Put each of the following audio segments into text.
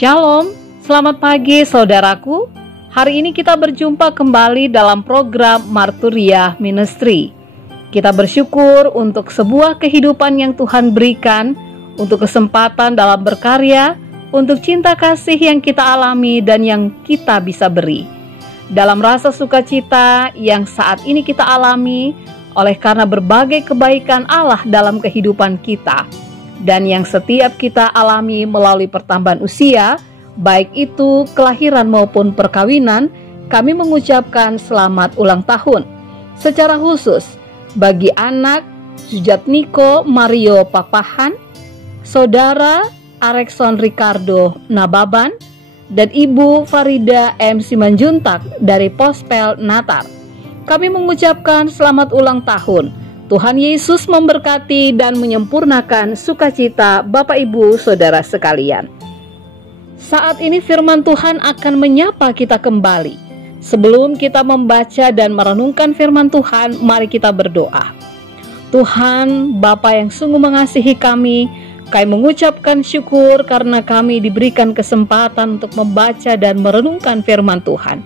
Shalom, selamat pagi saudaraku. Hari ini kita berjumpa kembali dalam program Marturia Ministry. Kita bersyukur untuk sebuah kehidupan yang Tuhan berikan, untuk kesempatan dalam berkarya, untuk cinta kasih yang kita alami dan yang kita bisa beri. Dalam rasa sukacita yang saat ini kita alami, oleh karena berbagai kebaikan Allah dalam kehidupan kita, dan yang setiap kita alami melalui pertambahan usia, baik itu kelahiran maupun perkawinan, kami mengucapkan selamat ulang tahun. Secara khusus, bagi anak Sujatniko Mario Papahan, saudara Arekson Ricardo Nababan, dan Ibu Farida M. Simanjuntak dari Pospel Natar. Kami mengucapkan selamat ulang tahun. Tuhan Yesus memberkati dan menyempurnakan sukacita Bapak Ibu Saudara sekalian. Saat ini firman Tuhan akan menyapa kita kembali. Sebelum kita membaca dan merenungkan firman Tuhan, mari kita berdoa. Tuhan, Bapa yang sungguh mengasihi kami mengucapkan syukur karena kami diberikan kesempatan untuk membaca dan merenungkan firman Tuhan.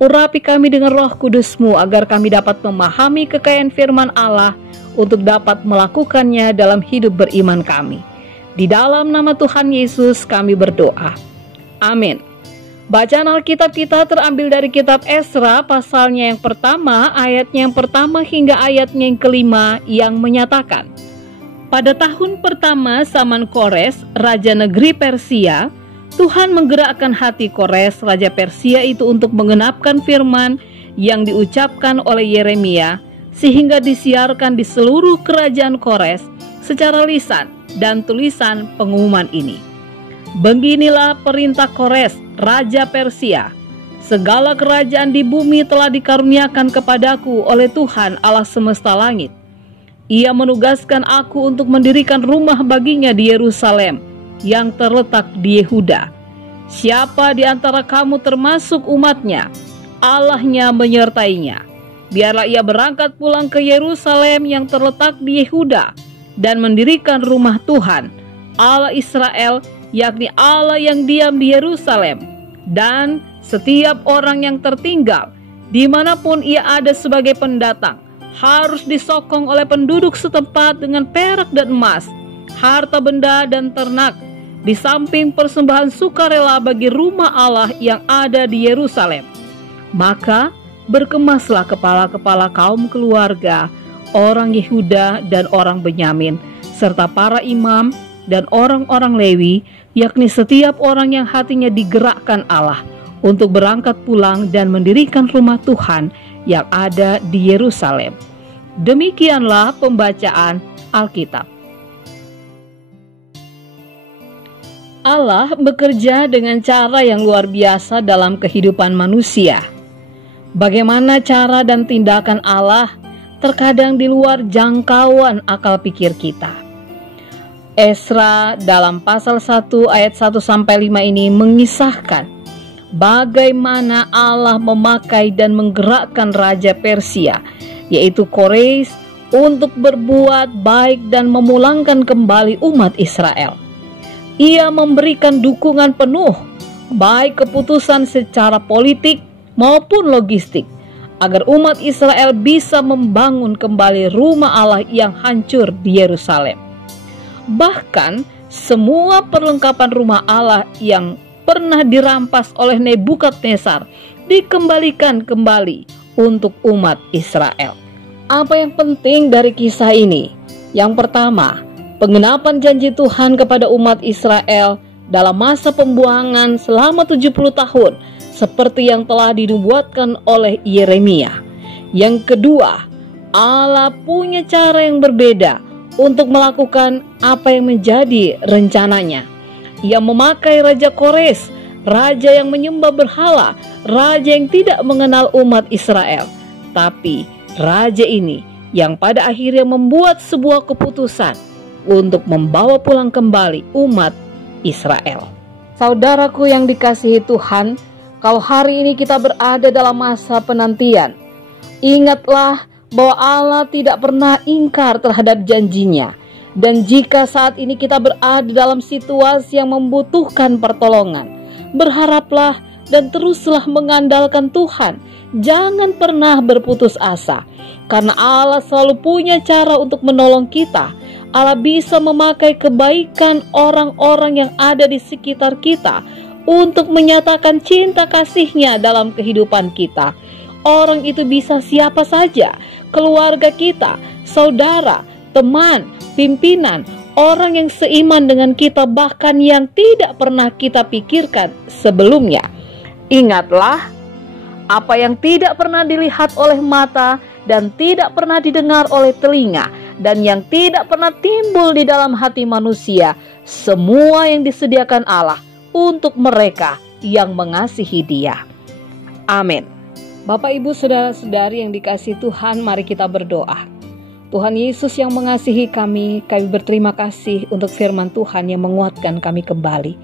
Urapi kami dengan Roh Kudus-Mu agar kami dapat memahami kekayaan firman Allah untuk dapat melakukannya dalam hidup beriman kami. Di dalam nama Tuhan Yesus kami berdoa. Amin. Bacaan Alkitab kita terambil dari kitab Esra pasalnya yang pertama, ayatnya yang pertama hingga ayatnya yang kelima yang menyatakan, pada tahun pertama zaman Kores, Raja Negeri Persia, Tuhan menggerakkan hati Kores, Raja Persia itu untuk mengenapkan firman yang diucapkan oleh Yeremia, sehingga disiarkan di seluruh kerajaan Kores secara lisan dan tulisan pengumuman ini. Beginilah perintah Kores, Raja Persia, segala kerajaan di bumi telah dikaruniakan kepadaku oleh Tuhan Allah semesta langit. Ia menugaskan aku untuk mendirikan rumah baginya di Yerusalem, yang terletak di Yehuda. Siapa di antara kamu termasuk umatnya, Allahnya menyertainya. Biarlah ia berangkat pulang ke Yerusalem yang terletak di Yehuda dan mendirikan rumah Tuhan, Allah Israel, yakni Allah yang diam di Yerusalem. Dan setiap orang yang tertinggal, dimanapun ia ada sebagai pendatang, harus disokong oleh penduduk setempat dengan perak dan emas, harta benda dan ternak, di samping persembahan sukarela bagi rumah Allah yang ada di Yerusalem. Maka berkemaslah kepala-kepala kaum keluarga, orang Yehuda dan orang Benyamin, serta para imam dan orang-orang Lewi, yakni setiap orang yang hatinya digerakkan Allah untuk berangkat pulang dan mendirikan rumah Tuhan yang ada di Yerusalem. Demikianlah pembacaan Alkitab. Allah bekerja dengan cara yang luar biasa dalam kehidupan manusia. Bagaimana cara dan tindakan Allah terkadang di luar jangkauan akal pikir kita. Esra dalam pasal 1 ayat 1-5 ini mengisahkan bagaimana Allah memakai dan menggerakkan Raja Persia, yaitu Kores, untuk berbuat baik dan memulangkan kembali umat Israel. Ia memberikan dukungan penuh, baik keputusan secara politik maupun logistik, agar umat Israel bisa membangun kembali rumah Allah yang hancur di Yerusalem. Bahkan, semua perlengkapan rumah Allah yang pernah dirampas oleh Nebukadnezar dikembalikan kembali untuk umat Israel. Apa yang penting dari kisah ini? Yang pertama, penggenapan janji Tuhan kepada umat Israel dalam masa pembuangan selama 70 tahun seperti yang telah dinubuatkan oleh Yeremia. Yang kedua, Allah punya cara yang berbeda untuk melakukan apa yang menjadi rencananya. Ia memakai Raja Kores, raja yang menyembah berhala, raja yang tidak mengenal umat Israel. Tapi raja ini yang pada akhirnya membuat sebuah keputusan untuk membawa pulang kembali umat Israel. Saudaraku yang dikasihi Tuhan, kalau hari ini kita berada dalam masa penantian, ingatlah bahwa Allah tidak pernah ingkar terhadap janjinya. Dan jika saat ini kita berada dalam situasi yang membutuhkan pertolongan, berharaplah dan teruslah mengandalkan Tuhan. Jangan pernah berputus asa, karena Allah selalu punya cara untuk menolong kita. Allah bisa memakai kebaikan orang-orang yang ada di sekitar kita untuk menyatakan cinta kasih-Nya dalam kehidupan kita. Orang itu bisa siapa saja, keluarga kita, saudara, teman, pimpinan, orang yang seiman dengan kita, bahkan yang tidak pernah kita pikirkan sebelumnya. Ingatlah, apa yang tidak pernah dilihat oleh mata dan tidak pernah didengar oleh telinga dan yang tidak pernah timbul di dalam hati manusia, semua yang disediakan Allah untuk mereka yang mengasihi Dia. Amin. Bapak, Ibu, saudara-saudari yang dikasihi Tuhan, mari kita berdoa. Tuhan Yesus yang mengasihi kami berterima kasih untuk firman Tuhan yang menguatkan kami kembali.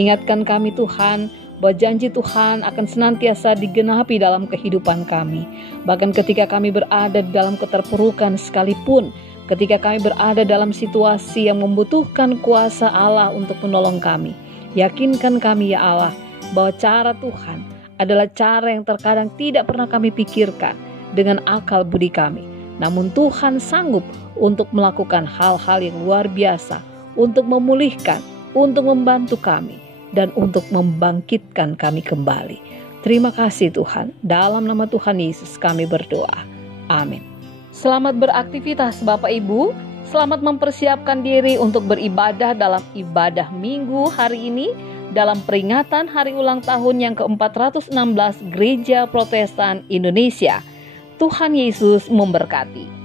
Ingatkan kami Tuhan, bahwa janji Tuhan akan senantiasa digenapi dalam kehidupan kami. Bahkan ketika kami berada dalam keterpurukan sekalipun, ketika kami berada dalam situasi yang membutuhkan kuasa Allah untuk menolong kami, yakinkan kami ya Allah, bahwa cara Tuhan adalah cara yang terkadang tidak pernah kami pikirkan dengan akal budi kami. Namun Tuhan sanggup untuk melakukan hal-hal yang luar biasa, untuk memulihkan, untuk membantu kami, dan untuk membangkitkan kami kembali. Terima kasih Tuhan, dalam nama Tuhan Yesus kami berdoa. Amin. Selamat beraktivitas Bapak Ibu, selamat mempersiapkan diri untuk beribadah dalam ibadah minggu hari ini, dalam peringatan hari ulang tahun yang ke-416 Gereja Protestan Indonesia. Tuhan Yesus memberkati.